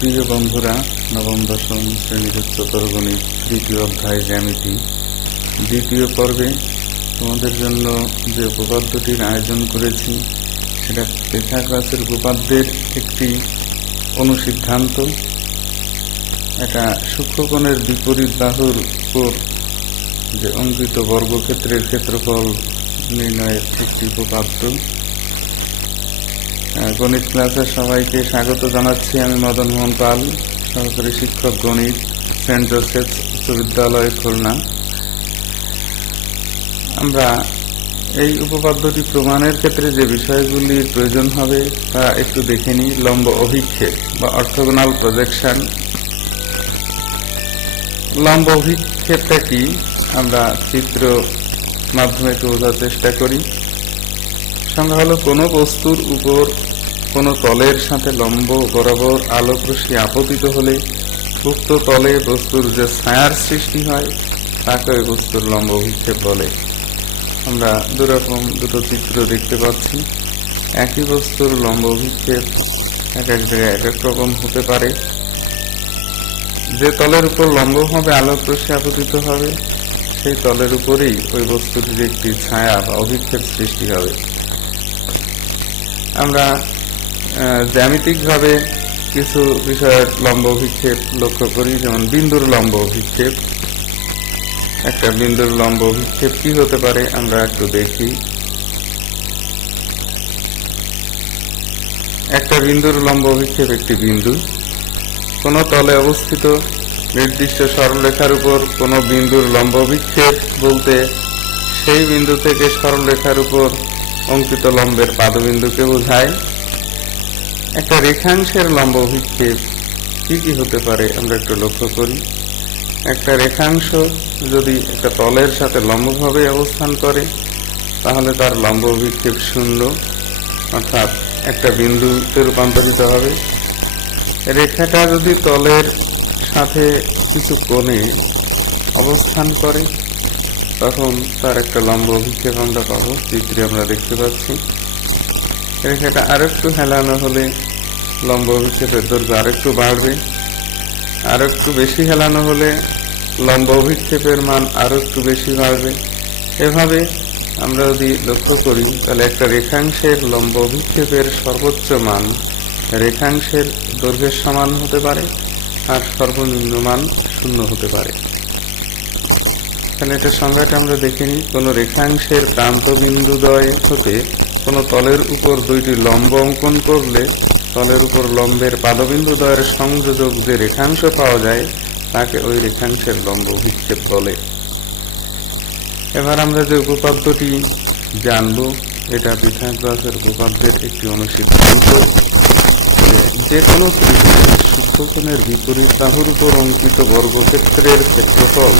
প্রিয় বন্ধুরা, নবম দশম শ্রেণীর উচ্চতর গণিত তৃতীয় অধ্যায় জ্যামিতি দ্বিতীয় পর্বে তোমাদের জন্য যে উপপাদ্যটির আয়োজন করেছি সেটা পিথাগোরাসের উপপাদ্যের একটি অনুসিদ্ধান্ত। এটা সূক্ষ্মকোণের বিপরীত বাহুর উপর যে অঙ্কিত বর্গক্ষেত্রের ক্ষেত্রফল নির্ণয়ের একটি উপপাদ্য। গণিত ক্লাসের সবাইকে স্বাগত জানাচ্ছি। আমি মদন মোহন পাল, সহকারী শিক্ষক গণিত, সেন্ট জোসেফ উচ্চ বিদ্যালয়, খুলনা। আমরা এই উপপাদ্যটি প্রমাণের ক্ষেত্রে যে বিষয়গুলির প্রয়োজন হবে তা একটু দেখে নিই। লম্ব অভিক্ষেপ বা অর্থোগোনাল প্রজেকশন। লম্ব অভিক্ষেপটা কি আমরা চিত্র মাধ্যমে একটু বোঝার চেষ্টা করি। সংজ্ঞা হলো কোনো বস্তুর উপর কোনো তলের সাথে লম্ব বরাবর আলোক রশ্মি আপতিত হলে উক্ত তলে বস্তুর যে ছায়ার সৃষ্টি হয় তাকে ওই বস্তুর লম্ব অভিক্ষেপ বলে। আমরা দুটো চিত্র দেখতে পাচ্ছি। একই বস্তুর লম্ব অভিক্ষেপ এক এক জায়গায় এক এক রকম হতে পারে। যে তলের উপর লম্বভাবে আলোক রশ্মি আপতিত হবে সেই তলের উপরেই ওই বস্তুটির একটি ছায়া বা অভিক্ষেপ সৃষ্টি হবে। আমরা জ্যামিতিকভাবে কিছু বিষয়ের লম্ব অভিক্ষেপ লক্ষ্য করি, যেমন বিন্দুর লম্ব অভিক্ষেপ। একটা বিন্দুর লম্ব অভিক্ষেপ কি হতে পারে আমরা একটু দেখি। একটা বিন্দুর লম্ব অভিক্ষেপ একটি বিন্দু কোনো তলে অবস্থিত নির্দিষ্ট সরলরেখার উপর কোনো বিন্দুর লম্ব অভিক্ষেপ বলতে সেই বিন্দু থেকে সরলরেখার উপর অঙ্কিত লম্বের পাদবিন্দুকে বোঝায়। একটা রেখাংশের লম্ব অভিক্ষেপ কি কি হতে পারে আমরা একটু লক্ষ্য করি। একটা রেখাংশ যদি একটা তলের সাথে লম্বভাবে অবস্থান করে তাহলে তার লম্ব অভিক্ষেপ 0, অর্থাৎ একটা বিন্দুতে রূপান্তরিত হবে। রেখাটা যদি তলের সাথে কিছু কোণে অবস্থান করে তখন তার একটা লম্ব অভিক্ষেপ আমরা পাবো। চিত্রে আমরা দেখতে পাচ্ছি রেখাটা আরেকটু হেলানো হলে লম্ব অভিক্ষেপের দৈর্ঘ্য আরেকটু বাড়বে, আরো একটু বেশি হেলানো হলে লম্ব অভিক্ষেপের মান আরো একটু বেশি বাড়বে। এভাবে আমরা যদি লক্ষ্য করি তাহলে একটা রেখাংশের লম্ব অভিক্ষেপের সর্বোচ্চ মান রেখাংশের দৈর্ঘ্যের সমান হতে পারে আর সর্বনিম্ন মান 0 হতে পারে। তাহলে এটা সংজ্ঞাটা আমরা দেখে নিই। কোনো রেখাংশের প্রান্ত বিন্দুদ্বয় হতে কোনো তলের উপর দুইটি লম্ব অঙ্কন করলে তলের উপর লম্বের পাদবিন্দুদ্বয়ের সংযোজক যে রেখাংশ পাওয়া যায় তাকে ওই রেখাংশের লম্ব অভিক্ষেপ বলে। এবার আমরা যে উপপাদ্যটি জানব এটা পিথাগোরাসের উপপাদ্যের একটি অনুসিদ্ধান্ত। যে কোনো ত্রিভুজের সূক্ষ্মকোণের বিপরীত বাহুর উপর অঙ্কিত বর্গক্ষেত্রের ক্ষেত্রফল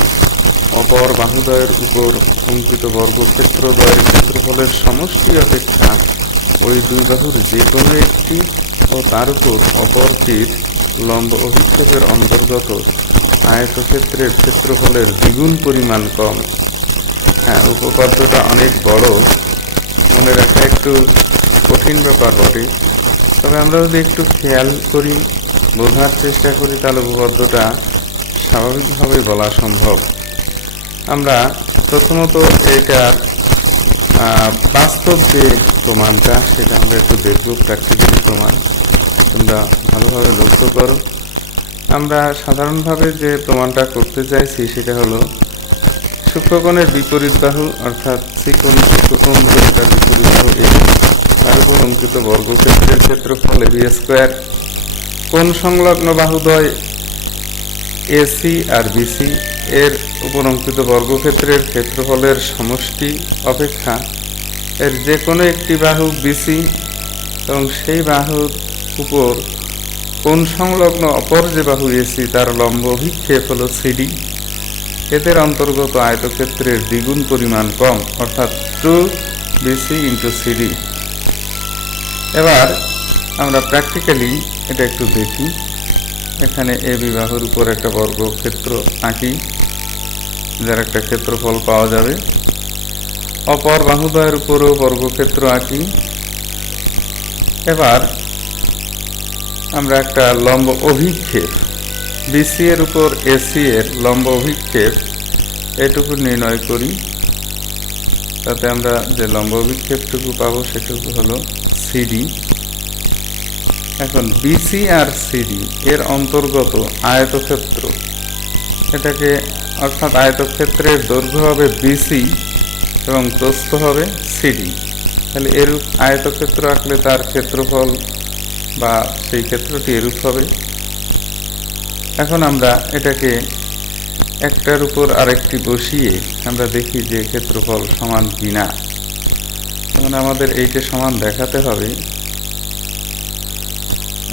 অপর বাহুদ্বয়ের উপর অঙ্কিত বর্গক্ষেত্রদ্বয়ের ক্ষেত্রফলের সমষ্টি অপেক্ষা ওই দুই বাহুর যে কোনো একটি ও তার উপর অপরটির লম্ব অভিক্ষেপের অন্তর্গত আয়তক্ষেত্রের ক্ষেত্রফলের দ্বিগুণ পরিমাণ কম। হ্যাঁ, উপপাদ্যটা অনেক বড়, মনে রাখা একটু কঠিন ব্যাপার বটে। তবে আমরা যদি একটু খেয়াল করি, বোঝার চেষ্টা করি তাহলে উপপাদ্যটা স্বাভাবিকভাবে বলা সম্ভব। আমরা প্রথমত এটার বাস্তব যে প্রমাণটা সেটা আমরা একটু দেখব, প্র্যাকটিক্যালি প্রমাণ। তোমরা ভালোভাবে লক্ষ্য করো। আমরা সাধারণভাবে যে প্রমাণটা করতে চাইছি সেটা হলো সূক্ষ্মকোণের বিপরীত বাহু অর্থাৎ ত্রিকোণ সূক্ষ্মকোণ তার বিপরীত বাহু এ, তার উপর অঙ্কিত বর্গক্ষেত্রের ক্ষেত্রফল এবি স্কোয়ার, কোণ সংলগ্ন বাহুদ্বয় এসি আর বিসি এর উপর অঙ্কিত বর্গক্ষেত্রের ক্ষেত্রফলের সমষ্টি অপেক্ষা এর যে কোনো একটি বাহু বিসি এবং সেই বাহুর উপর কোণ সংলগ্ন অপর যে বাহু এসি তার লম্ব অভিক্ষেপ হলো সিডি, এদের অন্তর্গত আয়তক্ষেত্রের দ্বিগুণ পরিমাণ কম, অর্থাৎ 2bc ইন্টু সিডি। এবার আমরা প্র্যাকটিক্যালি এটা একটু দেখি। এখানে এ বিবাহুর উপর একটা বর্গক্ষেত্র আঁকি যার একটা ক্ষেত্রফল পাওয়া যাবে। অপর বাহুদ্বয়ের উপরেও বর্গক্ষেত্র আঁকি। এবার আমরা একটা লম্ব অভিক্ষেপ বিসি এর উপর এসি এর লম্ব অভিক্ষেপ এটুকু নির্ণয় করি। তাতে আমরা যে লম্ব অভিক্ষেপটুকু পাবো সেটুকু হলো সিডি। এখন বিসি আর সিডি এর অন্তর্গত আয়তক্ষেত্র, এটাকে অর্থাৎ আয়তক্ষেত্রের দৈর্ঘ্য হবে বিসি এবং প্রস্থ হবে সিডি। তাহলে এরূপ আয়তক্ষেত্র আঁকলে তার ক্ষেত্রফল বা সেই ক্ষেত্রটি এরূপ হবে। এখন আমরা এটাকে একটার উপর আরেকটি বসিয়ে আমরা দেখি যে ক্ষেত্রফল সমান কিনা। এখন আমাদের এইটা সমান দেখাতে হবে।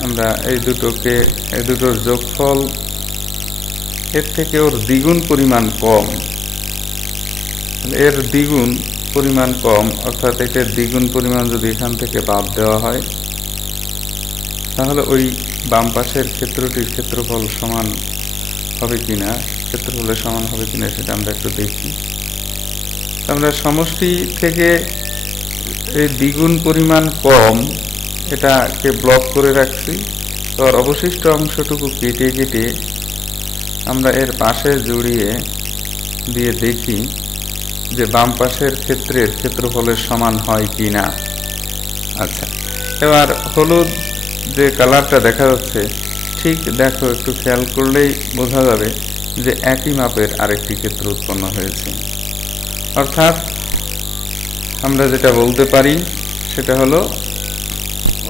আমরা এই দুটোর যোগফল এর থেকে ওর দ্বিগুণ পরিমাণ কম, এর দ্বিগুণ পরিমাণ কম, অর্থাৎ এটার দ্বিগুণ পরিমাণ যদি এখান থেকে বাদ দেওয়া হয় তাহলে ওই বাম পাশের ক্ষেত্রটির ক্ষেত্রফল সমান হবে কিনা, ক্ষেত্রফলের সমান হবে কিনা সেটা আমরা একটু দেখি। আমরা সমষ্টি থেকে এই দ্বিগুণ পরিমাণ কম এটাকে ব্লক করে রাখছি। তো আর অবশিষ্ট অংশটুকু কেটে কেটে আমরা এর পাশে জড়িয়ে দিয়ে দেখি যে বাম পাশের ক্ষেত্রের ক্ষেত্রফলের সমান হয় কি না। আচ্ছা, এবার হলুদ যে কালারটা দেখা যাচ্ছে, ঠিক দেখো, একটু খেয়াল করলেই বোঝা যাবে যে একই মাপের আরেকটি ক্ষেত্র উৎপন্ন হয়েছে। অর্থাৎ আমরা যেটা বলতে পারি সেটা হলো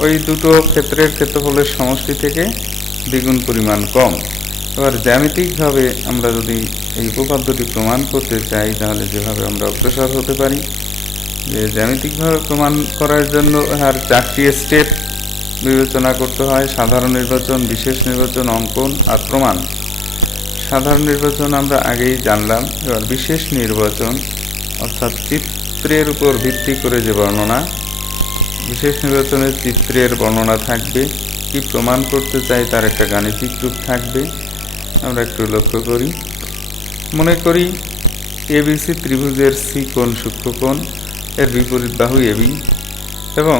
ওই দুটো ক্ষেত্রের ক্ষেত্রফলের সমষ্টি থেকে দ্বিগুণ পরিমাণ কম। এবার জ্যামিতিকভাবে আমরা যদি এই উপপাদ্যটি প্রমাণ করতে চাই তাহলে যেভাবে আমরা অগ্রসর হতে পারি, যে জ্যামিতিকভাবে প্রমাণ করার জন্য আর 4টি স্টেপ বিবেচনা করতে হয়: সাধারণ নির্বাচন, বিশেষ নির্বাচন, অঙ্কন আর প্রমাণ। সাধারণ নির্বাচন আমরা আগেই জানলাম। এবার বিশেষ নির্বাচন অর্থাৎ চিত্রের উপর ভিত্তি করে যে বর্ণনা, বিশেষ নির্বাচনের চিত্রের বর্ণনা থাকবে, কি প্রমাণ করতে চাই তার একটা গাণিতিক রূপ থাকবে। আমরা একটু লক্ষ্য করি, মনে করি এবিসি ত্রিভুজের সি কোণ সূক্ষ্মকোণ, এর বিপরীত বাহু এবি এবং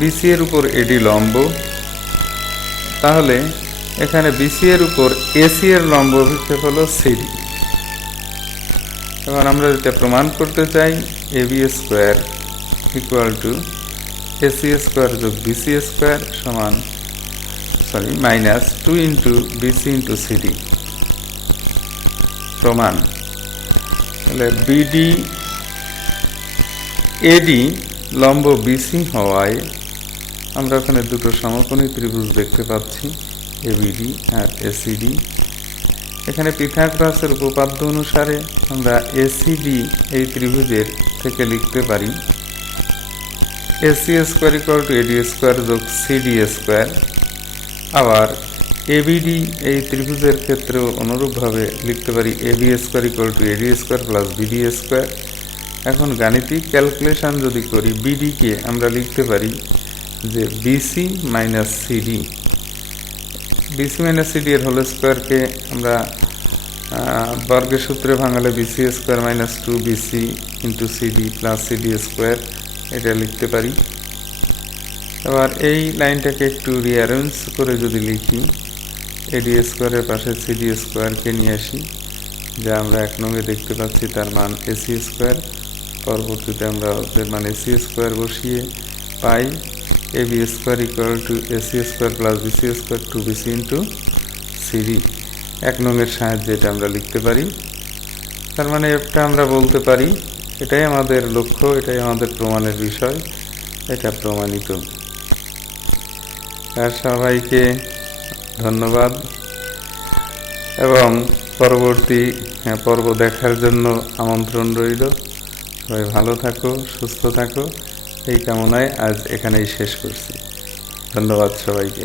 বিসি এর উপর এডি লম্ব। তাহলে এখানে বিসি এর উপর এসি এর লম্ব অভিক্ষেপ হলো সিডি। এবার আমরা যেটা প্রমাণ করতে চাই, AB square equal to AC square যোগ বিসি স্কোয়ার সমান minus 2 into BC into CD. প্রমাণ, তাহলে বিডি এডি লম্ব বিসি হওয়ায় আমরা ওখানে দুটো সমকোণী ত্রিভুজ দেখতে পাচ্ছি, এবিডি আর এসিডি। এখানে পিথাগোরাসের উপপাদ্য অনুসারে আমরা এসিডি এই ত্রিভুজের থেকে লিখতে পারি AC square equal to AD square যোগ সিডি স্কোয়ার। আবার এবিডি এই ত্রিভুজের ক্ষেত্রেও অনুরূপভাবে লিখতে পারি AB square equal to AD square plus BD square. এখন গাণিতিক ক্যালকুলেশন যদি করি, বিডিকে আমরা লিখতে পারি যে BC minus CD. BC minus CD এর হোল স্কোয়ারকে আমরা বর্গের সূত্রে ভাঙালে BC square minus 2 BC into CD plus CD square এটা লিখতে পারি। এবার এই লাইনটাকে একটু রিঅ্যারেঞ্জ করে যদি লিখি, এডি স্কোয়ারের পাশে সিডি স্কোয়ারকে নিয়ে আসি, যা আমরা 1 নঙে দেখতে পাচ্ছি, তার মান এসি স্কোয়ার। পরবর্তীতে আমরা ওদের মান এসি স্কোয়ার বসিয়ে পাই AB square equal to AC square plus BC square 2 BC into CD. 1 নঙের সাহায্যে এটা আমরা লিখতে পারি। তার মানে এটা আমরা বলতে পারি এটাই আমাদের লক্ষ্য, এটাই আমাদের প্রমাণের বিষয়, এটা প্রমাণিত। আর সবাইকে ধন্যবাদ এবং পরবর্তী পর্ব দেখার জন্য আমন্ত্রণ রইল। সবাই ভালো থাকো, সুস্থ থাকো, এই কামনায় আজ এখানেই শেষ করছি। ধন্যবাদ সবাইকে।